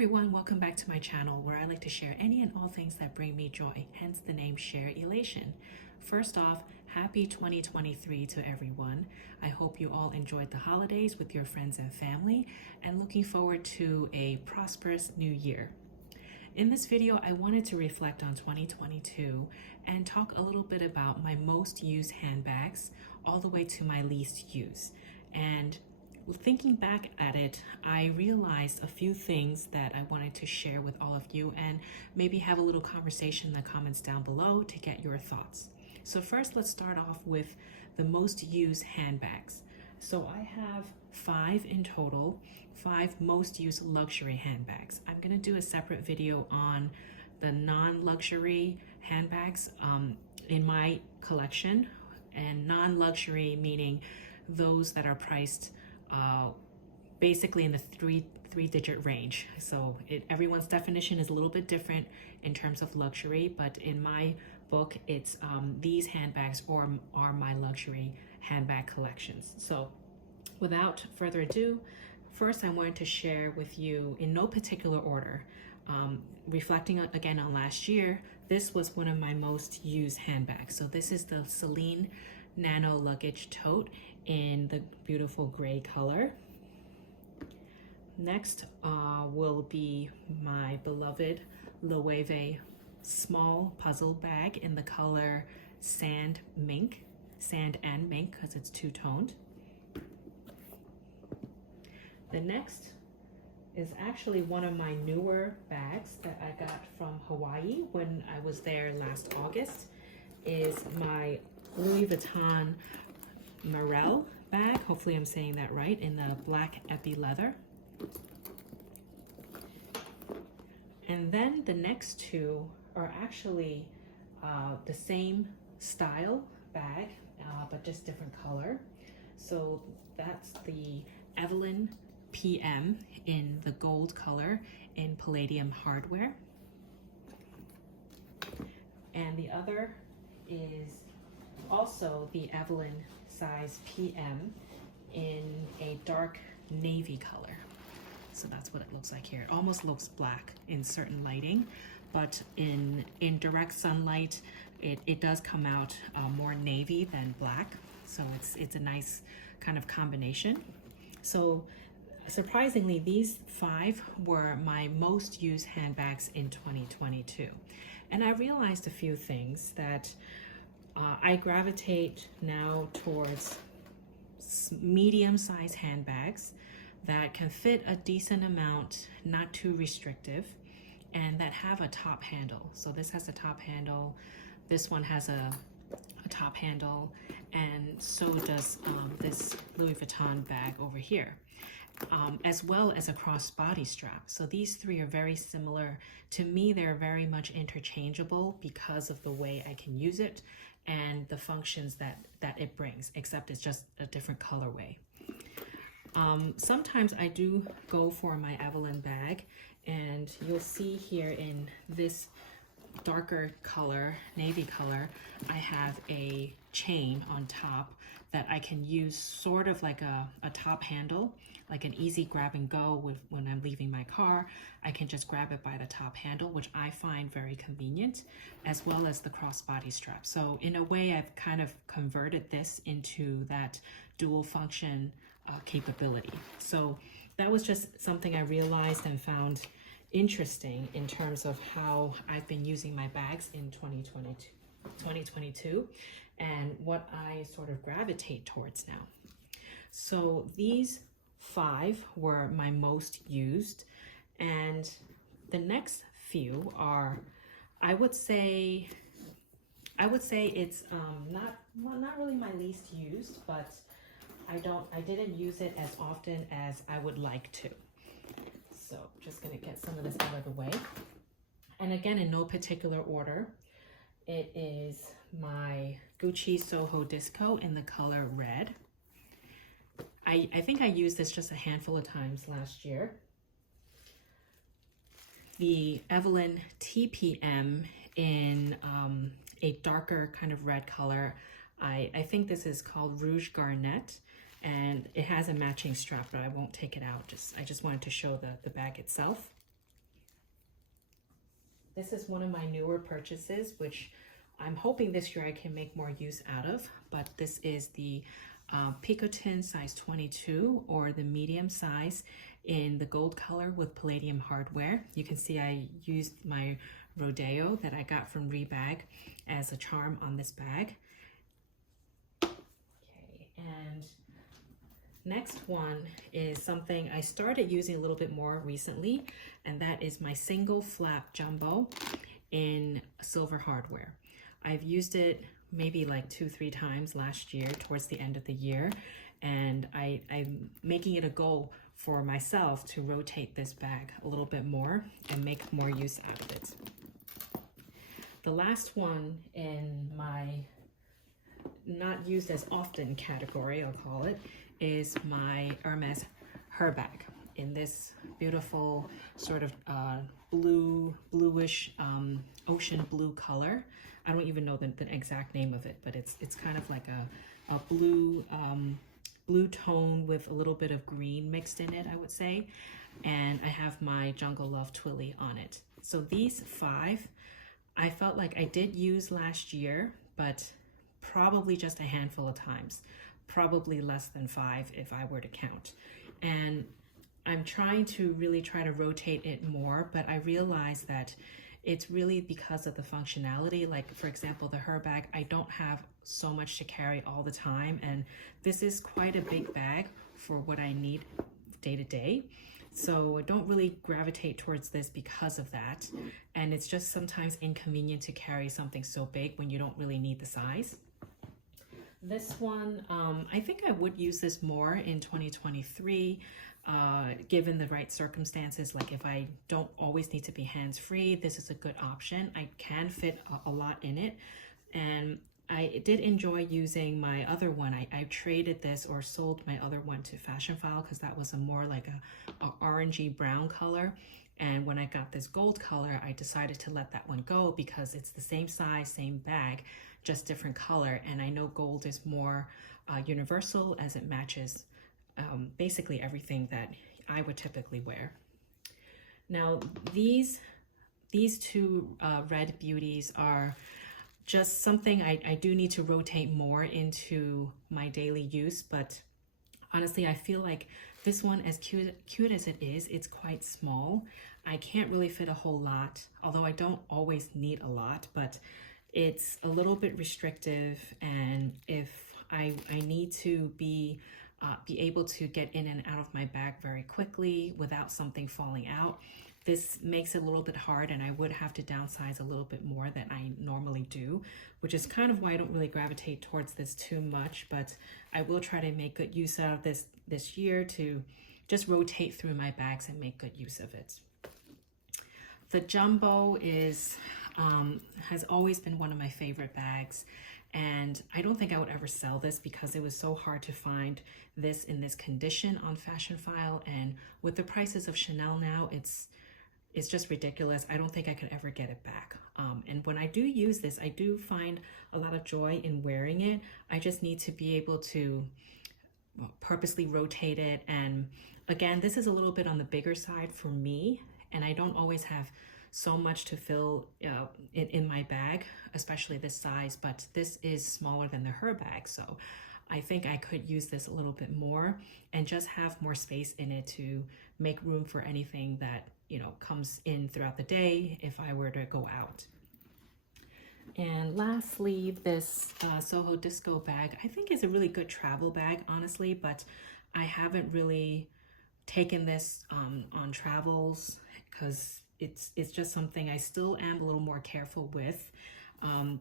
everyone, welcome back to my channel where I like to share any and all things that bring me joy, hence the name Sharelation. First off, happy 2023 to everyone. I hope you all enjoyed the holidays with your friends and family and looking forward to a prosperous new year. In this video, I wanted to reflect on 2022 and talk a little bit about my most used handbags all the way to my least used. And thinking back at it, I realized a few things that I wanted to share with all of you and maybe have a little conversation in the comments down below to get your thoughts. So first, let's start off with the most used handbags. So I have 5 in total, 5 most used luxury handbags. I'm gonna do a separate video on the non-luxury handbags in my collection, and non-luxury meaning those that are priced basically in the three-digit range. So everyone's definition is a little bit different in terms of luxury, but in my book, it's these handbags are my luxury handbag collections. So without further ado, first I wanted to share with you in no particular order, reflecting again on last year, this was one of my most used handbags. So this is the Celine Nano Luggage Tote in the beautiful gray color. Next will be my beloved Loewe small puzzle bag in the color sand and mink because it's two-toned. The next is actually one of my newer bags that I got from Hawaii when I was there last August, is my Louis Vuitton Marelle bag. Hopefully I'm saying that right, in the black epi leather. And then the next two are actually the same style bag, but just different color. So that's the Evelyn TPM in the gold color in palladium hardware. And the other is also the Evelyn size PM in a dark navy color. So that's what it looks like here. It almost looks black in certain lighting, but in direct sunlight, it does come out more navy than black. So it's a nice kind of combination. So surprisingly, these 5 were my most used handbags in 2022. And I realized a few things, that I gravitate now towards medium-sized handbags that can fit a decent amount, not too restrictive, and that have a top handle. So this has a top handle, this one has a top handle, and so does this Louis Vuitton bag over here, as well as a crossbody strap. So these 3 are very similar. To me, they're very much interchangeable because of the way I can use it and the functions that it brings, except it's just a different colorway. Sometimes I do go for my Evelyn bag, and you'll see here in this darker color, navy color, I have a chain on top that I can use sort of like a top handle, like an easy grab and go when I'm leaving my car. I can just grab it by the top handle, which I find very convenient, as well as the crossbody strap. So in a way, I've kind of converted this into that dual function capability. So that was just something I realized and found interesting in terms of how I've been using my bags in 2022 and what I sort of gravitate towards now. So these 5 were my most used, and the next few are, I would say it's not really my least used, but I didn't use it as often as I would like to. So just gonna get some of this out of the way. And again, in no particular order, it is my Gucci Soho Disco in the color red. I think I used this just a handful of times last year. The Evelyn TPM in a darker kind of red color. I think this is called Rouge Garnet, and it has a matching strap, but I won't take it out. I just wanted to show the bag itself. This is one of my newer purchases, which I'm hoping this year I can make more use out of, but this is the Picotin size 22, or the medium size, in the gold color with palladium hardware. You can see I used my Rodeo that I got from Herbag as a charm on this bag. Okay, and next one is something I started using a little bit more recently, and that is my single flap jumbo in silver hardware. I've used it maybe like 2-3 times last year towards the end of the year, and I'm making it a goal for myself to rotate this bag a little bit more and make more use out of it. The last one in my not used as often category, I'll call it, is my Hermes Herbag in this beautiful sort of bluish ocean blue color. I don't even know the exact name of it, but it's kind of like a blue blue tone with a little bit of green mixed in it, I would say. And I have my Jungle Love Twilly on it. So these 5, I felt like I did use last year, but probably just a handful of times, probably less than 5 if I were to count. And I'm trying to really try to rotate it more, but I realize that it's really because of the functionality. Like, for example, the Herbag, I don't have so much to carry all the time, and this is quite a big bag for what I need day to day. So I don't really gravitate towards this because of that. And it's just sometimes inconvenient to carry something so big when you don't really need the size. This one, I think I would use this more in 2023. Given the right circumstances, like if I don't always need to be hands-free, this is a good option. I can fit a lot in it, and I did enjoy using my other one. I traded this or sold my other one to Fashionphile because that was a more like a orangey brown color, and when I got this gold color, I decided to let that one go because it's the same size, same bag, just different color, and I know gold is more universal as it matches basically everything that I would typically wear. Now these 2 red beauties are just something I do need to rotate more into my daily use, but honestly I feel like this one, as cute as it is, it's quite small. I can't really fit a whole lot, although I don't always need a lot, but it's a little bit restrictive, and if I need to be able to get in and out of my bag very quickly without something falling out, this makes it a little bit hard, and I would have to downsize a little bit more than I normally do, which is kind of why I don't really gravitate towards this too much, but I will try to make good use out of this year to just rotate through my bags and make good use of it. The Jumbo has always been one of my favorite bags, and I don't think I would ever sell this because it was so hard to find this in this condition on Fashionphile, and with the prices of Chanel now, it's just ridiculous. I don't think I could ever get it back. And when I do use this, I do find a lot of joy in wearing it. I just need to be able to purposely rotate it, and again, this is a little bit on the bigger side for me, and I don't always have so much to fill in my bag, especially this size, but this is smaller than the Herbag, so I think I could use this a little bit more and just have more space in it to make room for anything that, you know, comes in throughout the day if I were to go out. And lastly, this Soho Disco bag, I think is a really good travel bag, honestly, but I haven't really taken this on travels because it's just something I still am a little more careful with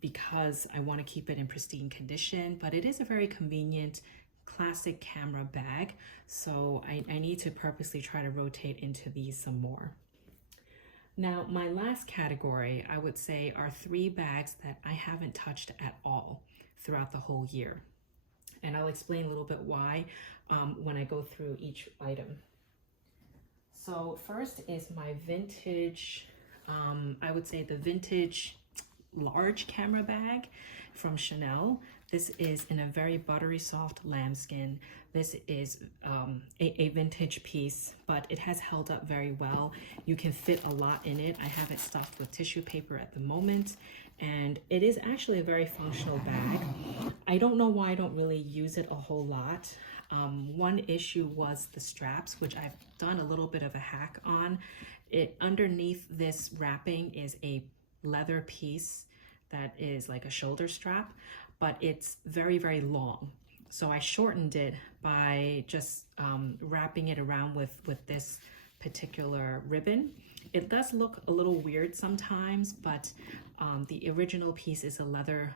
because I want to keep it in pristine condition, but it is a very convenient classic camera bag, so I need to purposely try to rotate into these some more. Now, my last category, I would say, are 3 bags that I haven't touched at all throughout the whole year. And I'll explain a little bit why when I go through each item. So first is my vintage, I would say the vintage large camera bag from Chanel. This is in a very buttery soft lambskin. This is a vintage piece, but it has held up very well. You can fit a lot in it. I have it stuffed with tissue paper at the moment, and it is actually a very functional bag. I don't know why I don't really use it a whole lot. One issue was the straps, which I've done a little bit of a hack on. It underneath this wrapping is a leather piece that is like a shoulder strap, but it's very, very long. So I shortened it by just wrapping it around with this particular ribbon. It does look a little weird sometimes, but the original piece is a leather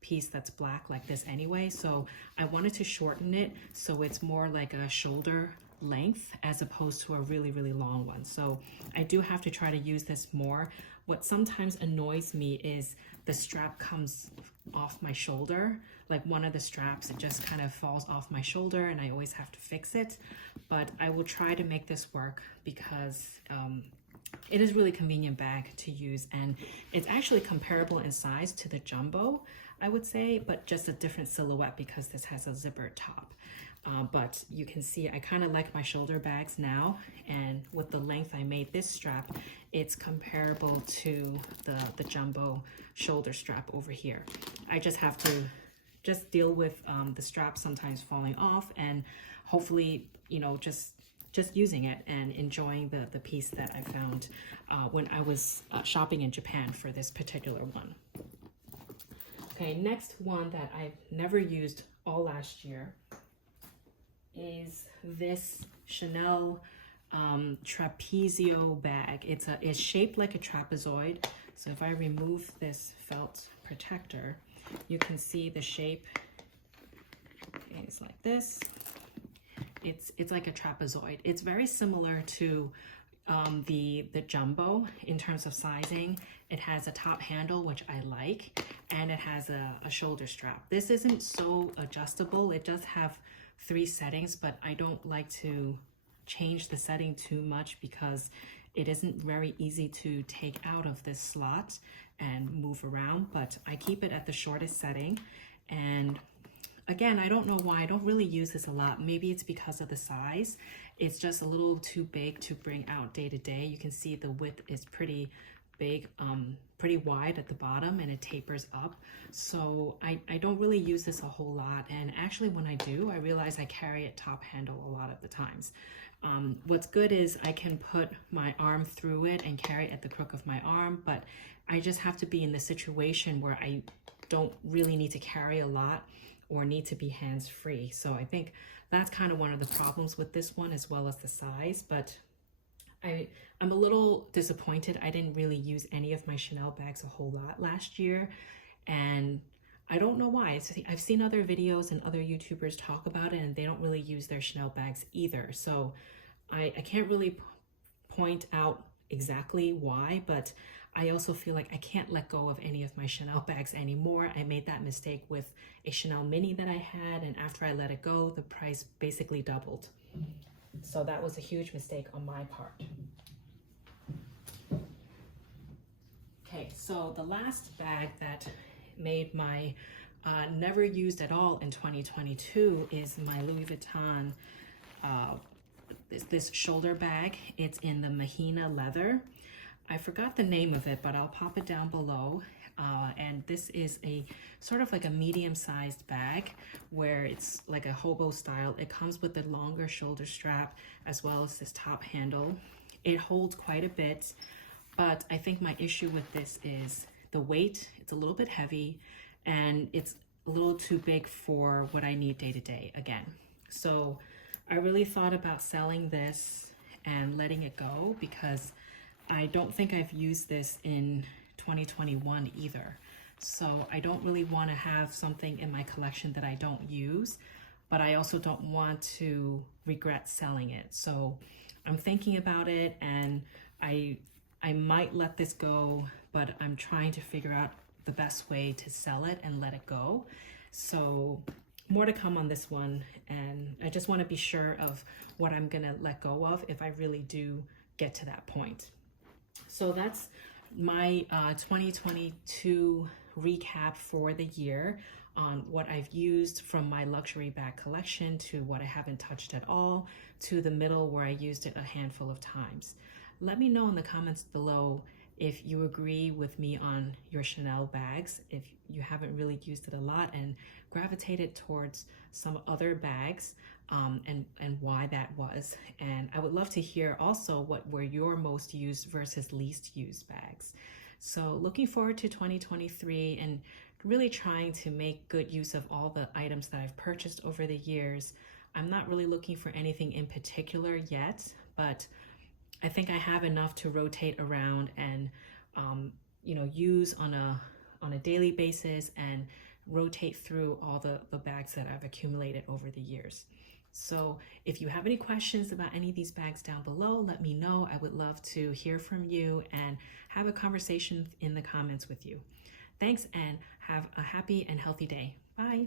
piece that's black like this anyway. So I wanted to shorten it so it's more like a shoulder length as opposed to a really, really long one. So I do have to try to use this more. What sometimes annoys me is the strap comes off my shoulder. Like one of the straps, it just kind of falls off my shoulder and I always have to fix it. But I will try to make this work because it is really convenient bag to use, and it's actually comparable in size to the jumbo, I would say, but just a different silhouette because this has a zipper top. But you can see I kind of like my shoulder bags now, and with the length I made this strap, it's comparable to the jumbo shoulder strap over here. I just have to just deal with the strap sometimes falling off, and hopefully, you know, just using it and enjoying the piece that I found when I was shopping in Japan for this particular one. Okay, next one that I've never used all last year is this Chanel Trapezio bag. It's shaped like a trapezoid. So if I remove this felt protector, you can see the shape is like this. It's like a trapezoid. It's very similar to the jumbo in terms of sizing. It has a top handle, which I like, and it has a shoulder strap. This isn't so adjustable. It does have 3 settings, but I don't like to change the setting too much because it isn't very easy to take out of this slot and move around, but I keep it at the shortest setting. And again, I don't know why I don't really use this a lot. Maybe it's because of the size. It's just a little too big to bring out day to day. You can see the width is pretty big, pretty wide at the bottom, and it tapers up. So I don't really use this a whole lot. And actually when I do, I realize I carry it top handle a lot of the times. What's good is I can put my arm through it and carry it at the crook of my arm, but I just have to be in the situation where I don't really need to carry a lot or need to be hands-free. So I think that's kind of one of the problems with this one, as well as the size. But I'm a little disappointed. I didn't really use any of my Chanel bags a whole lot last year, and I don't know why. I've seen other videos and other YouTubers talk about it, and they don't really use their Chanel bags either. So I can't really point out exactly why, but I also feel like I can't let go of any of my Chanel bags anymore. I made that mistake with a Chanel mini that I had, and after I let it go, the price basically doubled. So that was a huge mistake on my part. Okay, so the last bag that made my never used at all in 2022 is my Louis Vuitton this shoulder bag. It's in the Mahina leather. I forgot the name of it, but I'll pop it down below. And this is a sort of like a medium-sized bag where it's like a hobo style. It comes with the longer shoulder strap as well as this top handle. It holds quite a bit, but I think my issue with this is the weight. It's a little bit heavy and it's a little too big for what I need day to day again. So I really thought about selling this and letting it go because I don't think I've used this in 2021 either. So I don't really want to have something in my collection that I don't use, but I also don't want to regret selling it. So I'm thinking about it, and I might let this go, but I'm trying to figure out the best way to sell it and let it go. So more to come on this one, and I just want to be sure of what I'm gonna let go of if I really do get to that point. So that's my 2022 recap for the year on what I've used from my luxury bag collection to what I haven't touched at all to the middle where I used it a handful of times. Let me know in the comments below if you agree with me on your Chanel bags, if you haven't really used it a lot and gravitated towards some other bags, and why that was. And I would love to hear also what were your most used versus least used bags. So looking forward to 2023 and really trying to make good use of all the items that I've purchased over the years. I'm not really looking for anything in particular yet, but I think I have enough to rotate around and use on a daily basis and rotate through all the bags that I've accumulated over the years. So if you have any questions about any of these bags down below, let me know. I would love to hear from you and have a conversation in the comments with you. Thanks and have a happy and healthy day. Bye.